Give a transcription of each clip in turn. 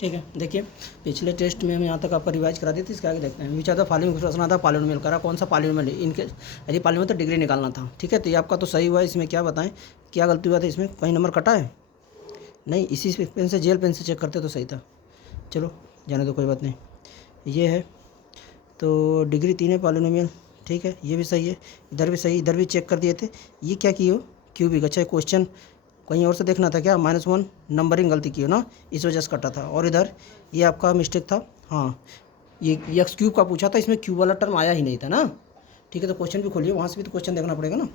ठीक है, देखिए पिछले टेस्ट में हम यहाँ तक आपका रिवाइज करा दी थी। इसके आगे देखते हैं। विच आर द फॉलोइंग प्रश्न आता पॉलिनोमियल करा, कौन सा पॉलिनोमियल इनके, यदि पॉलिनोमियल तो डिग्री निकालना था। ठीक है, तो ये आपका तो सही हुआ है। इसमें क्या बताएं, क्या गलती हुआ था, इसमें कहीं नंबर कटा है नहीं, इसी पेन से जेल पेन से चेक करते तो सही था। चलो जाने दो, कोई बात नहीं। ये है तो डिग्री 3 है पॉलिनोमियल। ठीक है, ये भी सही है, इधर भी सही, इधर भी चेक कर दिए थे। ये क्या किए हो, क्यूबिक। अच्छा, क्वेश्चन कहीं और से देखना था क्या, -1 नंबरिंग गलती की हो ना, इस वजह से कटा था। और इधर ये आपका मिस्टेक था। हाँ, ये एक्स क्यूब का पूछा था, इसमें क्यूब वाला टर्म आया ही नहीं था ना। ठीक है, तो क्वेश्चन भी खोलिए, वहाँ से भी तो क्वेश्चन देखना पड़ेगा ना।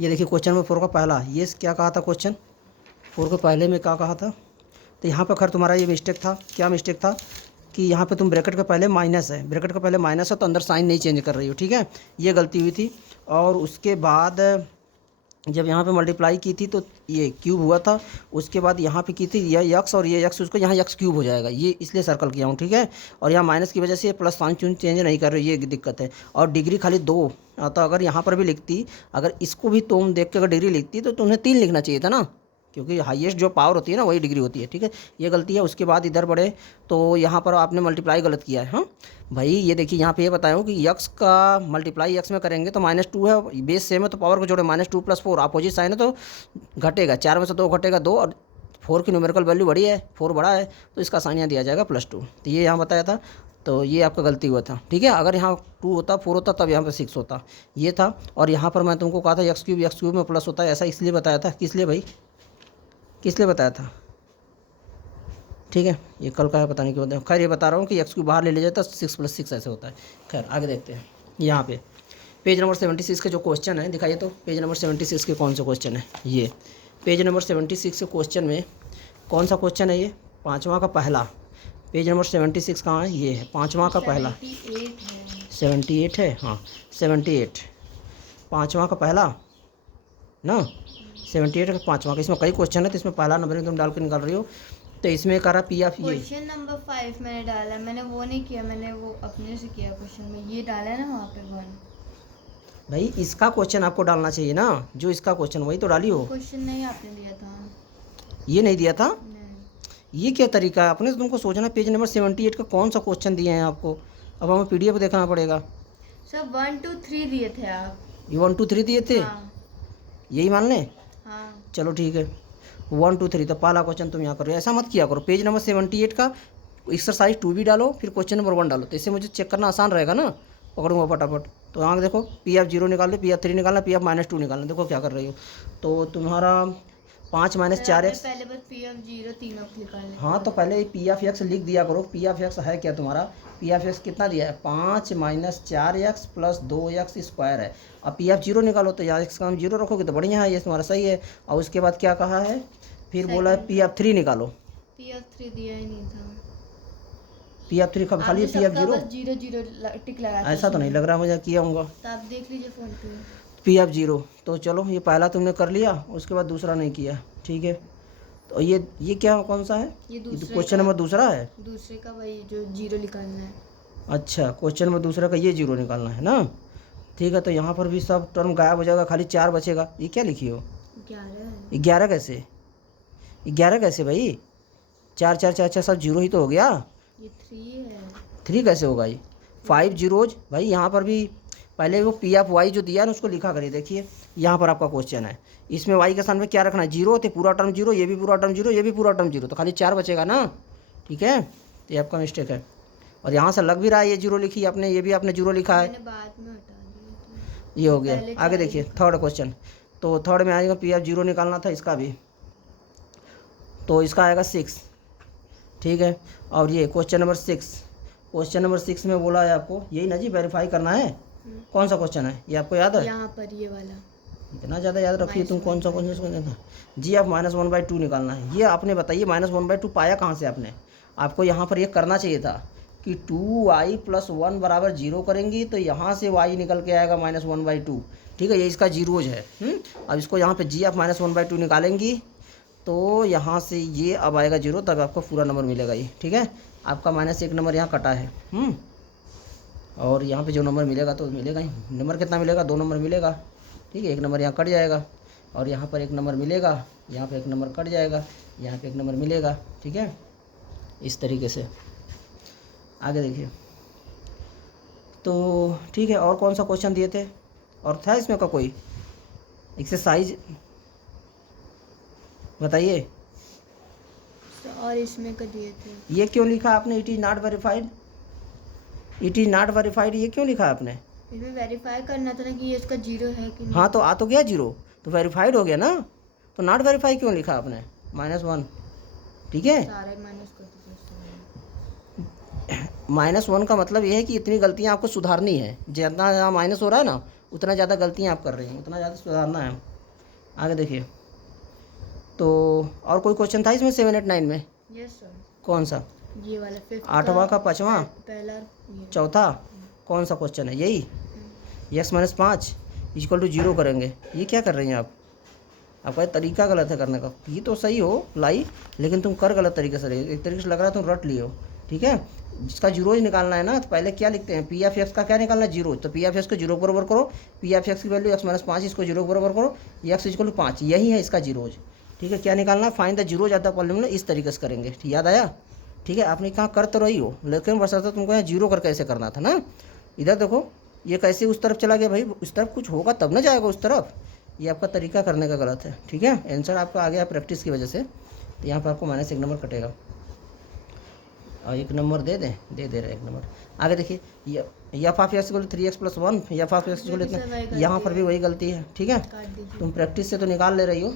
ये देखिए क्वेश्चन में 4 का पहला, ये क्या कहा था, क्वेश्चन 4 के पहले में क्या कहा था। तो यहाँ पर खैर तुम्हारा ये मिस्टेक था। क्या मिस्टेक था कि यहाँ पे तुम ब्रैकेट के पहले माइनस है, ब्रैकेट के पहले माइनस है तो अंदर साइन नहीं चेंज कर रही हो। ठीक है, ये गलती हुई थी। और उसके बाद जब यहाँ पे मल्टीप्लाई की थी तो ये क्यूब हुआ था। उसके बाद यहाँ पे की थी ये यक्स और ये यक्स, उसको यहाँ यक्स क्यूब हो जाएगा, ये इसलिए सर्कल किया हूँ। ठीक है, और यहाँ माइनस की वजह से प्लस साइन चेंज नहीं कर रही, ये दिक्कत है। और डिग्री खाली 2, तो अगर यहाँ पर भी लिखती, अगर इसको भी तुम देख के अगर डिग्री लिखती तो तुम्हें 3 लिखना चाहिए था ना, क्योंकि हाईएस्ट जो पावर होती है ना वही डिग्री होती है। ठीक है, ये गलती है। उसके बाद इधर बढ़े तो यहाँ पर आपने मल्टीप्लाई गलत किया है। हाँ भाई, ये देखिए यहाँ पे ये बताया हूँ कि यक्स का मल्टीप्लाई यक्स में करेंगे तो -2 है, बेस सेम है तो पावर को जोड़े, -2 + 4 अपोजिट साइन है तो घटेगा, 4 में से 2 घटेगा 2, और 4 की न्यूमेरिकल वैल्यू बड़ी है, 4 बड़ा है तो इसका साइन यहाँ दिया जाएगा +2। तो ये यहाँ बताया था, तो ये आपका गलती हुआ था। ठीक है, अगर यहाँ 2 होता, 4 होता, तब यहाँ पे 6 होता, ये था। और यहाँ पर मैं तुमको कहा था एक्स क्यूब में प्लस होता है, ऐसा इसलिए बताया था। किस लिए भाई, किस लिए बताया था। ठीक है, ये कल का है, पता नहीं क्यों बताया। खैर ये बता रहा हूँ कि एक्स क्यूब बाहर ले लिया जाता है, 6 + 6 ऐसे होता है। खैर आगे देखते हैं। यहाँ पे पेज नंबर 76 के जो क्वेश्चन है, दिखाइए तो पेज नंबर 76 के कौन से क्वेश्चन है। ये पेज नंबर 76 के क्वेश्चन में कौन सा क्वेश्चन है, ये 5वां का पहला। पेज नंबर 76 कहाँ है, ये है 5वां का पहला। 78 है, हाँ 78, 5वां का पहला ना, 78 का 5वां का। इसमें कई क्वेश्चन है तो इसमें पहला नंबर तुम डाल के निकाल रही हो। तो इसमें करा पी ऑफ, ये क्वेश्चन नंबर 5 मैंने डाला, मैंने वो नहीं किया, मैंने वो अपने से किया। क्वेश्चन में ये डाला है ना वहाँ पे 1। भाई इसका क्वेश्चन आपको डालना चाहिए ना, जो इसका क्वेश्चन वही तो डाली हो। क्वेश्चन नहीं आपने दिया था, ये नहीं दिया था, नहीं। ये क्या तरीका है, अपने से तुमको सोचना। पेज नंबर 78 का कौन सा क्वेश्चन दिए हैं आपको, अब हमें PDF देखना पड़ेगा। सब 1 2 3 दिए थे आप। ये 1 2 3 दिए थे, हाँ यही मान लें। हाँ। चलो ठीक है, 1 2 3 तो पहला क्वेश्चन तुम यहाँ करो। ऐसा मत किया करो, पेज नंबर 78 का एक्सरसाइज 2 भी डालो, फिर क्वेश्चन नंबर 1 डालो, तो इससे मुझे चेक करना आसान रहेगा ना, पकड़ूंगा फटाफट। तो यहाँ देखो P(0) निकाल लो, P(3) निकालना, P(-2) निकालना। देखो क्या कर रही हो, तो तुम्हारा 5 - 4x। पहले बस P(0) तीनों निकालने। हाँ तो पहले P(x) लिख दिया करो। P(x) है क्या तुम्हारा, P(x) कितना दिया है, 5 - 4x + 2x² है। अब P(0) निकालो, तो यहाँ x का हम 0 रखोगे तो बढ़िया है, ये तुम्हारा सही है। और उसके बाद क्या कहा है, फिर बोला है P(3) निकालो। P(3) दिया ही नहीं था। P(3) कब खाली P(0)? बस 0 0 टिक लगा। ऐसा तो नहीं लग रहा मुझे किया होगा तो आप देख लीजिए फोन पे। P(0). तो चलो ये पहला तुमने कर लिया, उसके बाद दूसरा नहीं किया। ठीक है, तो ये क्या कौन सा है, ये तो दूसरे क्वेश्चन नंबर दूसरा है। दूसरे का वही जो 0 निकालना है। अच्छा, क्वेश्चन नंबर दूसरा का ये 0 निकालना है ना। ठीक है, तो यहाँ पर भी सब टर्म गायब हो जाएगा, खाली 4 बचेगा। ये क्या लिखी हो, 11। 11 कैसे, 11 कैसे भाई, 4 4 4 4 सब 0 ही तो हो गया। ये 3 है। 3 कैसे होगा, ये 5 zeros भाई। यहाँ पर भी पहले वो P(y) जो दिया है ना उसको लिखा करिए। देखिए यहाँ पर आपका क्वेश्चन है, इसमें y के स्थान में क्या रखना है, 0, तो पूरा टर्म 0, ये भी पूरा टर्म 0, ये भी पूरा टर्म 0, तो खाली 4 बचेगा ना। ठीक है, तो ये आपका मिस्टेक है। और यहाँ से लग भी रहा है ये 0 लिखी आपने, ये भी आपने 0 लिखा है, मैंने बाद में हटा दिया। ये हो गया। आगे देखिए थर्ड क्वेश्चन, तो थर्ड में आएगा P(0) निकालना था इसका भी, तो इसका आएगा 6। ठीक है, और ये क्वेश्चन नंबर 6, क्वेश्चन नंबर 6 में बोला है आपको यही ना जी, वेरीफाई करना है। कौन सा क्वेश्चन है ये आपको याद है, यहाँ पर ये वाला। इतना ज़्यादा याद रखिए तुम, कौन सा क्वेश्चन था जी। आप -1/2 निकालना है। ये आपने बताइए -1/2 पाया कहाँ से आपने, आपको यहाँ पर ये करना चाहिए था कि 2y + 1 = 0 करेंगी तो यहाँ से y निकल के आएगा -1/2। ठीक है, ये इसका जीरोज है। अब इसको यहाँ पे जी आप -1/2 निकालेंगी तो यहाँ से ये अब आएगा 0, तब आपको पूरा नंबर मिलेगा ये। ठीक है, आपका -1 नंबर यहाँ कटा है। और यहाँ पे जो नंबर मिलेगा तो मिलेगा ही, नंबर कितना मिलेगा, 2 नंबर मिलेगा। ठीक है, 1 नंबर यहाँ कट जाएगा, और यहाँ पर 1 नंबर मिलेगा, यहाँ पे 1 नंबर कट जाएगा, यहाँ पे 1 नंबर मिलेगा। ठीक है, इस तरीके से। आगे देखिए। तो ठीक है, और कौन सा क्वेश्चन दिए थे और था इसमें का कोई एक्सरसाइज बताइए। और इसमें का दिए थे। ये क्यों लिखा आपने it is not verified, it is not verified, ये क्यों लिखा आपने? इसमें वेरीफाई करना था ना कि ये इसका जीरो है कि नहीं। हाँ तो आ तो गया जीरो, तो वेरीफाइड हो गया ना, तो नॉट वेरीफाई क्यों लिखा आपने? -1, ठीक है। सारे माइनस कर दीजिए। -1 का मतलब ये है कि इतनी गलतियाँ आपको सुधारनी है, जितना ज़्यादा माइनस हो रहा है ना उतना ज़्यादा गलतियाँ आप कर रही हैं, उतना ज़्यादा सुधारना है। आगे देखिए। तो और कोई क्वेश्चन था इसमें 7, 8, 9 में? Yes sir. कौन सा? ये वाला 5 8वां का 5वां पहला चौथा कौन सा क्वेश्चन है? यही x-5 = 0 करेंगे। ये क्या कर रही हैं आप? आपका तरीका गलत है करने का। ये तो सही हो लाई, लेकिन तुम कर गलत तरीके से रही। एक तरीके से लग रहा है तुम रट लिए हो, ठीक है। जिसका जीरोज निकालना है ना, तो पहले क्या लिखते हैं, पी ऑफ एक्स का क्या निकालना है, जीरो। तो पी ऑफ एक्स को जीरो बराबर करो, पी ऑफ एक्स की वैल्यू x-5 इसको जीरो बराबर करो, x = 5, यही है इसका जीरोज, ठीक है। क्या निकालना है, find the zeros of the polynomial, इस तरीके से करेंगे। याद आया, ठीक है। आपने कहा कर तो रही हो, लेकिन बशर्ते तुमको यहाँ जीरो करके ऐसे करना था ना। इधर देखो, ये कैसे उस तरफ चला गया भाई, उस तरफ कुछ होगा तब ना जाएगा उस तरफ। ये आपका तरीका करने का गलत है, ठीक है। आंसर आपका आ गया प्रैक्टिस की वजह से, तो यहाँ पर आपको -1 नंबर कटेगा। और 1 नंबर दे दें, दे रहे 1 नंबर। आगे देखिए, F of x = 3x + 1, F of x = इतना, यहाँ पर भी वही गलती है, ठीक है। तुम प्रैक्टिस से तो निकाल ले रही हो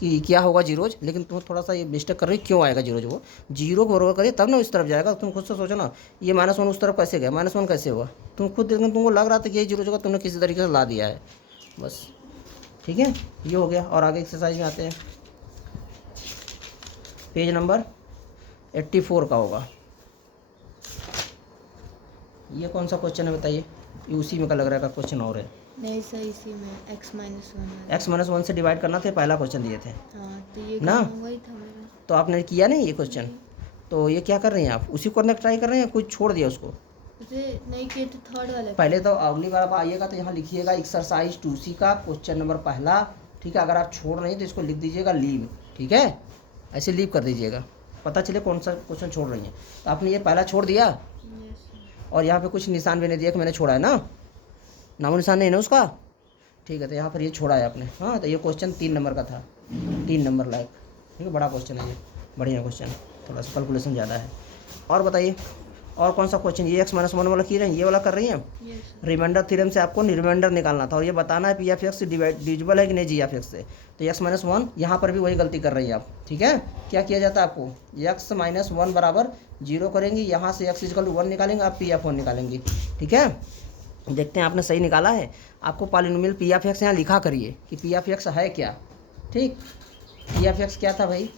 कि क्या होगा जीरोज, लेकिन तुम थोड़ा सा ये मिस्टेक कर रही हो, क्यों आएगा जीरोज। वो जीरो को बराबर करिए तब ना इस तरफ जाएगा। तुम खुद से सोचो ना, ये -1 उस तरफ कैसे गया, -1 कैसे हुआ, तुम खुद, लेकिन तुमको लग रहा था कि ये जीरोज होगा, तुमने किसी तरीके से ला दिया है बस, ठीक है। ये हो गया। और आगे एक्सरसाइज में आते हैं, पेज नंबर 84 का होगा। ये कौन सा क्वेश्चन है बताइए, ये उसी में का लग रहा है का क्वेश्चन और है। नहीं सर, इसी में x-1 x-1 से डिवाइड करना था, पहला क्वेश्चन दिए थे हाँ, तो ये ना, वही था मेरा। तो आपने किया नहीं ये क्वेश्चन, तो ये क्या कर रही हैं आप, उसी को करने का ट्राई कर रहे हैं, कुछ छोड़ दिया उसको? उसे नहीं किए तो थर्ड वाला। पहले तो अगली बार आप आइएगा तो यहाँ लिखिएगा एक्सरसाइज 2C का क्वेश्चन नंबर पहला, ठीक है। अगर आप छोड़ रहे हैं तो इसको लिख दीजिएगा लीव, ठीक है, ऐसे लीव कर दीजिएगा, पता चले कौन सा क्वेश्चन छोड़ रही हैं। तो आपने ये पहला छोड़ दिया, और यहाँ पे कुछ निशान भी नहीं दिया कि मैंने छोड़ा है ना, नामो निशान नहीं ना उसका, ठीक है। तो यहाँ पर ये छोड़ा है आपने, हाँ। तो ये क्वेश्चन 3 नंबर का था, 3 नंबर लायक, ठीक है। बड़ा क्वेश्चन है ये, बढ़िया क्वेश्चन, थोड़ा सा कैलकुलेशन ज़्यादा है। और बताइए, और कौन सा क्वेश्चन, ये x-1 वाला की रही हैं, ये वाला कर रही हैं। रिमाइंडर थ्योरम से आपको रिमाइंडर निकालना था, और ये बताना है पी ऑफ एक्स डिविजिबल है कि नहीं जी ऑफ एक्स से। तो x-1 यहाँ पर भी वही गलती कर रही है आप, ठीक है। क्या किया जाता है आपको, x-1 बराबर 0 करेंगी, यहाँ से x = 1 निकालेंगे, आप पी ऑफ 1 निकालेंगी, ठीक है। देखते हैं आपने सही निकाला है। आपको पॉलिनोमियल पी ऑफ एक्स यहाँ लिखा करिए कि पी ऑफ एक्स है क्या, ठीक। पी ऑफ एक्स क्या था भाई,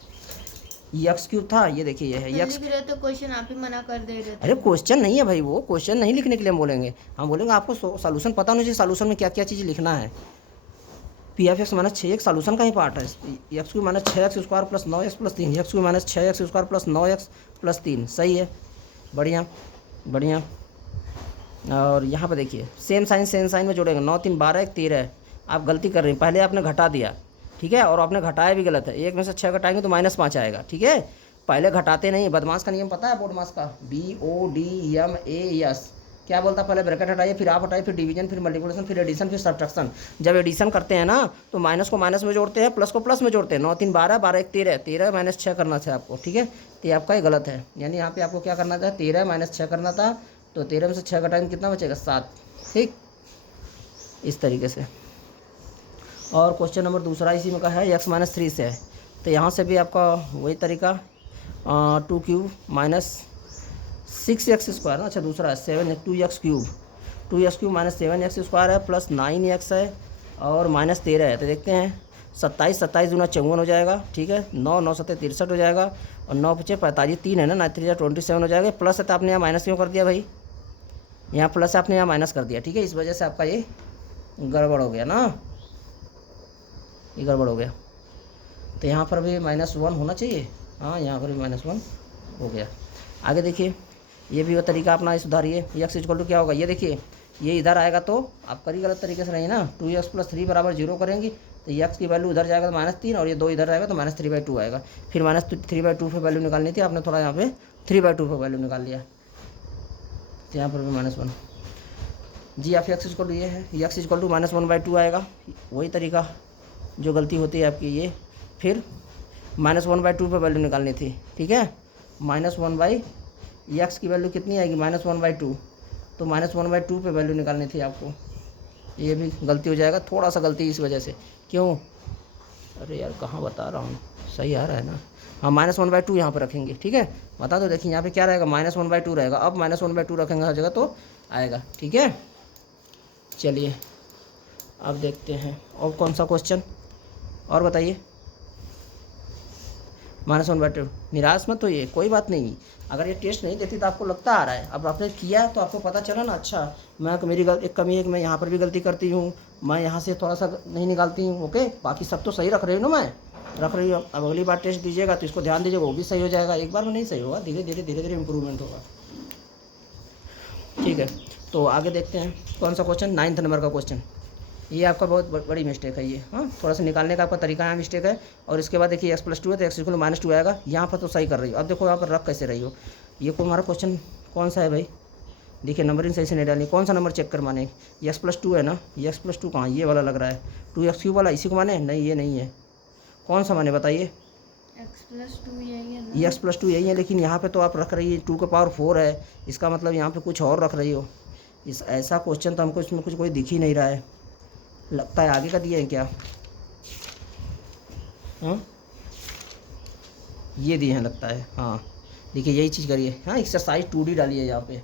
x³ था, ये देखिए ये है x। लिख रहे तो क्वेश्चन आप ही मना कर दे रहे थे। अरे क्वेश्चन नहीं है भाई, वो क्वेश्चन नहीं लिखने के लिए हम बोलेंगे, हम बोलेंगे आपको सॉल्यूशन पता होना चाहिए, सॉल्यूशन में क्या क्या चीज़ लिखना है। पी ऑफ एक्स -6 एक सॉल्यूशन का ही पार्ट है। x³ - 6x² + 9x + 3, x³ - 6x² + 9x + 3, सही है, बढ़िया बढ़िया। और यहाँ पर देखिए सेम साइन में जोड़ेंगे, 9 3 12 1 13। आप गलती कर रही हैं, पहले आपने घटा दिया, ठीक है, और आपने घटाया भी गलत है। 1 में से 6 घटाएंगे तो -5 आएगा, ठीक है। पहले घटाते नहीं, बदमाश का नियम पता है, बोर्ड मास का, BODMAS क्या बोलता है, पहले ब्रैकेट हटाइए, फिर आप हटाइए, फिर डिवीजन, फिर मल्टीप्लिकेशन, फिर एडिशन, फिर सब्ट्रैक्शन। जब एडिशन करते हैं ना तो माइनस को माइनस में जोड़ते हैं, प्लस को प्लस में जोड़ते हैं। 9 3 12 12 1 13, 13 - 6 करना था आपको, ठीक है। तो ये आपका ही गलत है, यानी यहाँ पे आपको क्या करना था, 13 - 6 करना था। तो 13 में से 6 घटाएंगे कितना बचेगा, 7, ठीक, इस तरीके से। और क्वेश्चन नंबर दूसरा इसी में का है, x-3 से है, तो यहाँ से भी आपका वही तरीका, 2³ - 6x² ना, अच्छा दूसरा है 2x³ - 7x² है, प्लस 9x है, और -13 है। तो देखते हैं, 27 27 दूना 54 हो जाएगा, ठीक है। 9 9 7 63 हो जाएगा, और 9 5 45 3 है ना, 9 3 27 हो जाएगा। प्लस है तो आपने यहाँ माइनस क्यों कर दिया भाई, यहाँ प्लस आपने यहाँ माइनस कर दिया, ठीक है। इस वजह से आपका ये गड़बड़ हो गया ना, ये गड़बड़ हो गया। तो यहाँ पर भी -1 होना चाहिए, हाँ, यहाँ पर भी -1 हो गया। आगे देखिए, ये भी वो तरीका अपना सुधारिए। x = क्या होगा, ये देखिए, ये इधर आएगा तो आप करी गलत तरीके से नहीं ना, 2x + 3 = 0 करेंगी, तो एक्स की वैल्यू उधर जाएगा तो -3 और ये 2 इधर आएगा तो -3/2 आएगा। फिर -3/2 पे वैल्यू निकालनी थी, आपने थोड़ा यहाँ पे 3/2 पे वैल्यू निकाल लिया, तो यहाँ पर भी -1। जी आप एक्स इक्वल टू ये है, एक्स इक्वल टू -1/2 आएगा, वही तरीका जो गलती होती है आपकी ये। फिर -1/2 पे वैल्यू निकालनी थी, ठीक है। -1/x की वैल्यू कितनी आएगी, -1/2, तो -1/2 पे वैल्यू निकालनी थी आपको। ये भी गलती हो जाएगा, थोड़ा सा गलती इस वजह से। क्यों, अरे यार कहाँ बता रहा हूँ, सही आ रहा है ना। हाँ -1/2 यहाँ पर रखेंगे, ठीक है। बता दो, देखिए यहाँ पे क्या रहेगा, -1/2 रहेगा। अब -1/2 रखेंगे हर जगह तो आएगा, ठीक है। चलिए अब देखते हैं और कौन सा क्वेश्चन, और बताइए। -1/2, निराश मत होइए, कोई बात नहीं। अगर ये टेस्ट नहीं देती तो आपको लगता आ रहा है, अब आपने किया तो आपको पता चला ना। अच्छा मैं मेरी एक कमी है कि मैं यहाँ पर भी गलती करती हूँ, मैं यहाँ से थोड़ा सा नहीं निकालती हूँ, ओके। बाकी सब तो सही रख रही हूँ ना, मैं रख रही हूँ। अब अगली बार टेस्ट दीजिएगा तो इसको ध्यान दीजिएगा, वो भी सही हो जाएगा। एक बार में नहीं सही होगा, धीरे धीरे इम्प्रूवमेंट होगा, ठीक है। तो आगे देखते हैं कौन सा क्वेश्चन, 9th नंबर का क्वेश्चन। ये आपका बहुत बड़ी मिस्टेक है ये, हाँ। थोड़ा सा निकालने का आपका तरीका यहाँ मिस्टेक है। और इसके बाद देखिए x+2 है तो x इक्वल -2 आएगा। यहाँ पर तो सही कर रही हो। अब देखो यहाँ पर रख कैसे रही हो, ये को हमारा क्वेश्चन कौन सा है भाई, देखिए नंबरिंग सही से नहीं डालनी। कौन सा नंबर चेक कर माने, x+2 है ना, x+2 कहाँ, ये वाला लग रहा है, 2x³ वाला, इसी को माने, नहीं ये नहीं है। कौन सा माने बताइए, x+2 यही है ना, ये x+2 यही है, लेकिन यहाँ पे तो आप रख रही है 2 का पावर 4 है, इसका मतलब यहाँ पे कुछ और रख रही हो। इस ऐसा क्वेश्चन तो हमको इसमें कुछ कोई दिख ही नहीं रहा है, लगता है आगे का दिए हैं क्या, हाँ ये दिए हैं लगता है, हाँ देखिए यही चीज़ करिए। हाँ एक्सरसाइज 2D डालिए यहाँ पे,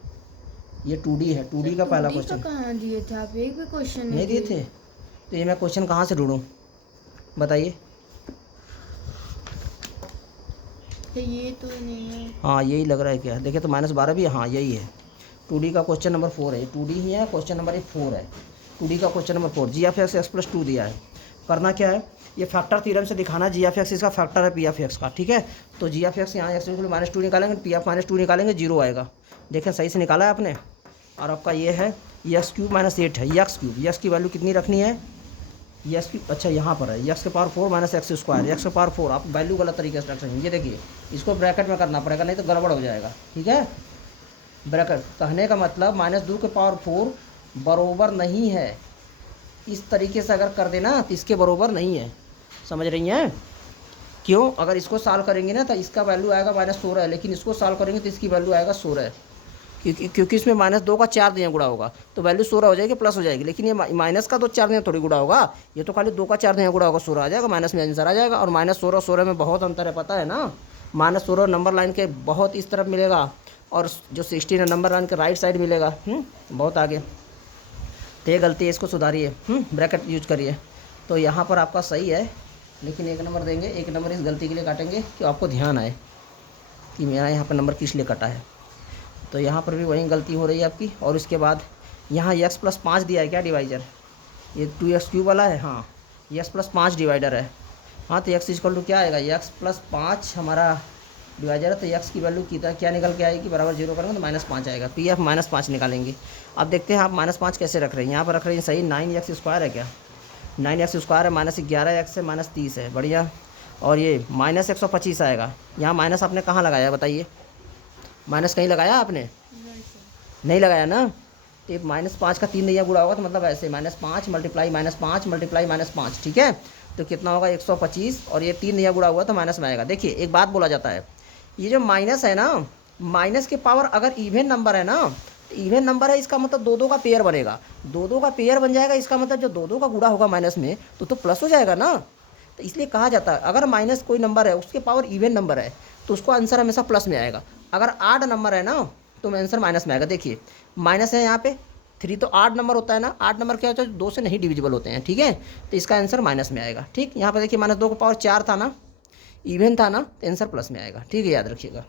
ये 2D है, 2D का पहला क्वेश्चन। कहाँ दिए थे आप, एक भी क्वेश्चन नहीं दिए थे, तो ये मैं क्वेश्चन कहाँ से ढूंढूं बताइए। ये तो नहीं है, हाँ यही लग रहा है क्या, देखिए तो -12 भी है, हाँ यही है। 2D का क्वेश्चन नंबर 4 है, 2D ही है, क्वेश्चन नंबर 4 है। 2D का क्वेश्चन नंबर 4, g(x) x+2 दिया है। करना क्या है, ये फैक्टर थ्योरम से दिखाना g(x) इसका फैक्टर है p(x) का, ठीक है। तो g(x) यहाँ x -2 निकालेंगे, p(-2) निकालेंगे, 0 आएगा। देखें सही से निकाला है आपने। और आपका ये है x³ - 8 है, x³ x की वैल्यू कितनी रखनी है, x³, अच्छा यहाँ पर है x के पावर 4 - x² x के पावर 4, आप वैल्यू गलत तरीके से रख रहे हैं। ये देखिए इसको ब्रैकेट में करना पड़ेगा, नहीं तो गड़बड़ हो जाएगा, ठीक है। ब्रैकेट कहने का मतलब -2 के पावर 4 बरोबर नहीं है, इस तरीके से अगर कर देना तो इसके बरोबर नहीं है, समझ रही हैं। क्यों, अगर इसको सॉल्व करेंगे ना तो इसका वैल्यू आएगा -16, लेकिन इसको सॉल्व करेंगे तो इसकी वैल्यू आएगा 16, क्योंकि इसमें -2 का 4 दिया गुणा होगा तो वैल्यू 16 हो जाएगी, प्लस हो जाएगी। लेकिन ये माइनस का तो 4 दिया थोड़ी गुणा होगा, ये तो खाली 2 का 4 दिया गुणा होगा, 16 आ जाएगा, माइनस में आंसर आ जाएगा। और -16 16 में बहुत अंतर है, पता है ना। -16 नंबर लाइन के बहुत इस तरफ मिलेगा, और जो 16 है नंबर लाइन के राइट साइड मिलेगा, बहुत आगे। तो ये गलती है, इसको सुधारिए, ब्रैकेट यूज करिए। तो यहाँ पर आपका सही है, लेकिन 1 नंबर देंगे, 1 नंबर इस गलती के लिए काटेंगे कि आपको ध्यान आए कि मेरा यहाँ पर नंबर किस लिए कटा है। तो यहाँ पर भी वही गलती हो रही है आपकी। और इसके बाद यहाँ x+5 दिया है क्या डिवाइडर, ये 2x³ वाला है, हाँ x+5 डिवाइडर है। हाँ तो x इक्वल टू क्या आएगा, x+5 हमारा डिवाइडर है, तो x की वैल्यू क्या निकल के आएगी, बराबर 0 करेंगे तो -5 आएगा, pf -5 निकालेंगे। अब देखते हैं आप -5 कैसे रख रहे हैं, यहाँ पर रख रहे हैं सही, 9x² है क्या, 9x² है, -11x है, -30 है, बढ़िया। और ये -125 आएगा, यहाँ माइनस आपने कहाँ लगाया बताइए, माइनस कहीं लगाया आपने, नहीं लगाया ना। तो ये -5 का 3 नैया गुणा होगा, तो मतलब ऐसे -5 मल्टीप्लाई -5 मल्टीप्लाई -5, ठीक है। तो कितना होगा 125, और ये 3 नैया गुणा हुआ तो माइनस में आएगा। देखिए एक बात बोला जाता है, ये जो माइनस है ना, माइनस के पावर अगर इवन नंबर है ना, तो इवन नंबर है, इसका मतलब 2-2 का पेयर बनेगा, 2-2 का पेयर बन जाएगा, इसका मतलब जब 2-2 का गुणा होगा माइनस में तो प्लस हो जाएगा ना। तो इसलिए कहा जाता है अगर माइनस कोई नंबर है उसके पावर इवन नंबर है तो उसको आंसर हमेशा प्लस में आएगा। अगर 8 नंबर है ना तो आंसर माइनस में आएगा। देखिए माइनस है यहाँ पे 3, तो 8 नंबर होता है ना, 8 नंबर क्या होता है, 2 से नहीं डिविजिबल होते हैं, ठीक है। तो इसका आंसर माइनस में आएगा, ठीक। यहाँ पर देखिए -2 का पावर 4 था ना, इवन था ना, तो आंसर प्लस में आएगा, ठीक है, याद रखिएगा।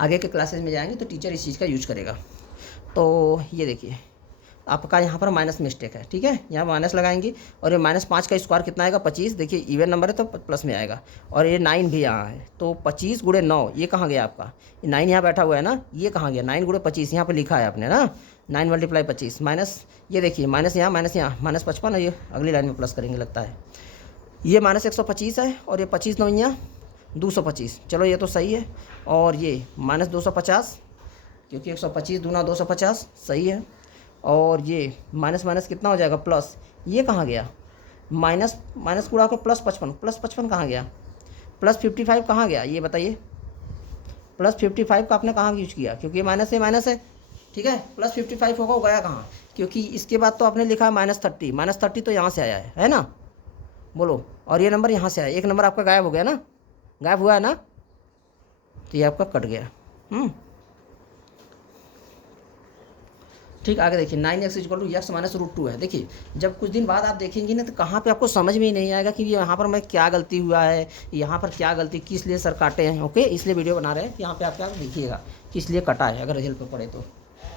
आगे के क्लासेस में जाएंगे तो टीचर इस चीज़ का यूज करेगा। तो ये देखिए आपका यहाँ पर माइनस मिस्टेक है, ठीक है, यहाँ माइनस लगाएंगे। और ये -5 का स्क्वायर कितना आएगा 25, देखिए इवन नंबर है तो प्लस में आएगा। और ये 9 भी यहाँ है, तो 25 × 9 ये कहाँ गया आपका, ये 9 यहाँ बैठा हुआ है ना, ये कहाँ गया, 9 × 25 यहाँ पर लिखा है आपने ना, 9 × 25 माइनस, ये देखिए माइनस यहाँ -55, और ये अगली लाइन में प्लस करेंगे लगता है। ये -125 है, और ये 25 9 यहाँ 225, चलो ये तो सही है। और ये -250, क्योंकि 125 दूना 250 सही है। और ये माइनस माइनस कितना हो जाएगा प्लस, ये कहाँ गया, माइनस माइनस को उड़ा के +55 कहाँ गया, +55 कहाँ गया ये बताइए, +55 का आपने कहाँ यूज किया, क्योंकि ये माइनस है, ठीक है, +55 होगा, वो गया कहाँ, क्योंकि इसके बाद तो आपने लिखा है -30 तो यहाँ से आया है ना, बोलो। और ये नंबर यहाँ से आया, एक नंबर आपका गायब हो गया ना, गायब हुआ है ना, तो ये आपका कट गया। ठीक, आगे देखिए 9x = x - √2 है। देखिए जब कुछ दिन बाद आप देखेंगे ना, तो कहाँ पे आपको समझ में ही नहीं आएगा कि यहाँ पर मैं क्या गलती हुआ है, यहाँ पर क्या गलती, किस लिए सर काटे हैं। ओके, इसलिए वीडियो बना रहे हैं कि यहाँ पे आप देखिएगा किस लिए कटा है, अगर रिजल्ट पे पड़े तो,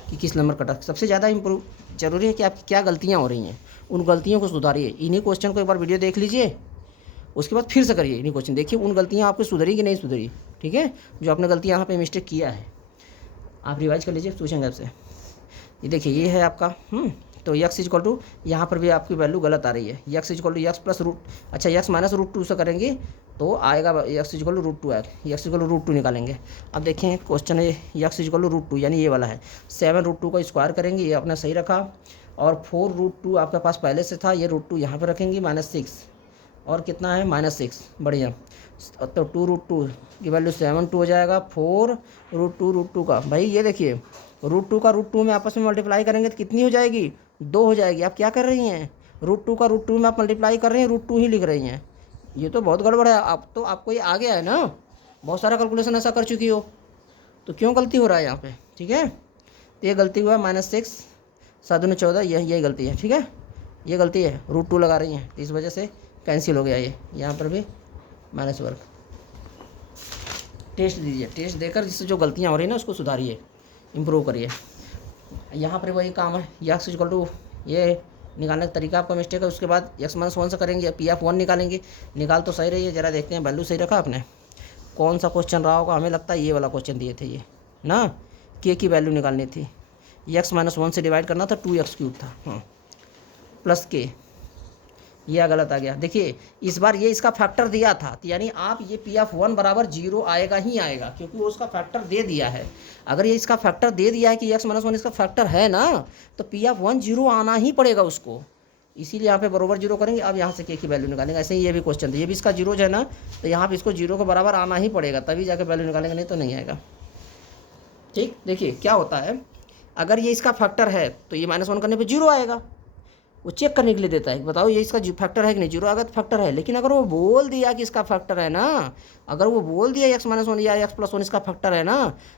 कि किस नंबर कटा। सबसे ज़्यादा इम्प्रूव जरूरी है कि आपकी क्या गलतियाँ हो रही हैं, उन गलतियों को सुधारिए। इन्हीं क्वेश्चन को एक बार वीडियो देख लीजिए, उसके बाद फिर से करिए इन्हीं क्वेश्चन, देखिए उन गलतियाँ आपकी सुधरी कि नहीं सुधरी, ठीक है, जो आपने गलतियाँ यहाँ पे मिस्टेक किया है आप रिवाइज कर लीजिए, पूछेंगे आपसे। ये देखिए ये है आपका, तो x = यहाँ पर भी आपकी वैल्यू गलत आ रही है, x = x + रूट, अच्छा x - √2 से करेंगे तो आएगा x = √2 आएगा, x = √2 निकालेंगे। अब देखें क्वेश्चन है x = √2 यानी ये वाला है, 7√2 का स्क्वायर करेंगे, ये आपने सही रखा। और 4√2 आपके पास पहले से था, ये √2 यहाँ पर रखेंगे, -6, और कितना है -6, बढ़िया। तो 2√2 की वैल्यू 7/2 हो जाएगा, 4√2 का, भाई ये देखिए √2 का √2 में आपस में मल्टीप्लाई करेंगे तो कितनी हो जाएगी, 2 हो जाएगी। आप क्या कर रही हैं, √2 का √2 में आप मल्टीप्लाई कर रही हैं, √2 ही लिख रही हैं, ये तो बहुत गड़बड़ है। आप तो आपको ये आ गया है ना, बहुत सारा कैलकुलेशन ऐसा कर चुकी हो, तो क्यों गलती हो रहा है यहाँ पे, ठीक है। तो ये गलती हुआ -6 7 दूनी 14, यही गलती है, ठीक है, ये गलती है, √2 लगा रही हैं, तो इस वजह से कैंसिल हो गया ये, यहाँ पर भी -वर्ग। टेस्ट दीजिए, टेस्ट देकर जिससे जो गलतियाँ हो रही हैं ना उसको सुधारिए, इम्प्रूव करिए। यहाँ पर वही काम है, x = ये निकालने का तरीका आपका मिस्टेक है। उसके बाद x - 1 से करेंगे, P(1) निकालेंगे, निकाल तो सही रही है, ज़रा देखते हैं वैल्यू सही रखा आपने। कौन सा क्वेश्चन रहा होगा, हमें लगता है ये वाला क्वेश्चन दिए थे ये ना, k की वैल्यू निकालनी थी, x - 1 से डिवाइड करना था, 2x³ था, प्लस k, यह गलत आ गया। देखिए इस बार ये इसका फैक्टर दिया था, तो यानी आप ये P(1) = 0 आएगा ही आएगा, क्योंकि वो उसका फैक्टर दे दिया है। अगर ये इसका फैक्टर दे दिया है कि x - 1 इसका फैक्टर है ना, तो P(1) 0 आना ही पड़ेगा उसको, इसीलिए यहाँ पे बराबर 0 करेंगे। अब यहाँ से k की वैल्यू निकालेंगे। ऐसे ही ये भी क्वेश्चन था, ये भी इसका 0 है ना, तो यहाँ पे इसको 0 के बराबर आना ही पड़ेगा, तभी जाके वैल्यू निकालेंगे, नहीं तो नहीं आएगा। ठीक, देखिए क्या होता है, अगर ये इसका फैक्टर है तो ये -1 करने पर 0 आएगा, वो चेक करने के लिए देता है, बताओ ये इसका फैक्टर है कि नहीं, 0 आएगा तो फैक्टर है। लेकिन अगर वो बोल दिया कि इसका फैक्टर है ना, अगर वो बोल दिया x - 1 या x + 1 इसका फैक्टर है ना,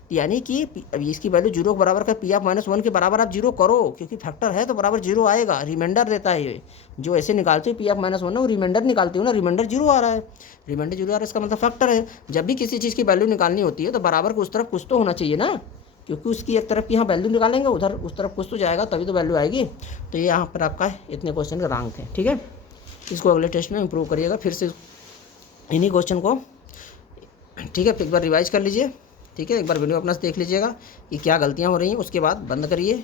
तो यानी कि इसकी वैल्यू 0 के बराबर कर, P(1) के बराबर आप 0 करो, क्योंकि फैक्टर है तो बराबर 0 आएगा। रिमाइंडर देता है ये, जो ऐसे निकालते हो P(1) वो रिमाइंडर निकालते हो ना, रिमाइंडर 0 आ रहा है, रिमाइंडर 0 आ रहा है, इसका मतलब फैक्टर है। जब भी किसी चीज़ की वैल्यू निकालनी होती है तो बराबर को उस तरफ कुछ तो होना चाहिए ना, क्योंकि उसकी एक तरफ की यहाँ वैल्यू निकालेंगे, उधर उस तरफ कुछ तो जाएगा, तभी तो वैल्यू आएगी। तो ये यहाँ पर आपका इतने क्वेश्चन का रैंक है, ठीक है। इसको अगले टेस्ट में इंप्रूव करिएगा, फिर से इन्हीं क्वेश्चन को, ठीक है, एक बार रिवाइज कर लीजिए, ठीक है, एक बार वीडियो अपना से देख लीजिएगा कि क्या गलतियाँ हो रही हैं, उसके बाद बंद करिए,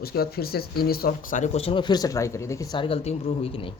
उसके बाद फिर से इन सारे क्वेश्चन को फिर से ट्राई करिए, देखिए सारी गलती इंप्रूव हुई कि नहीं।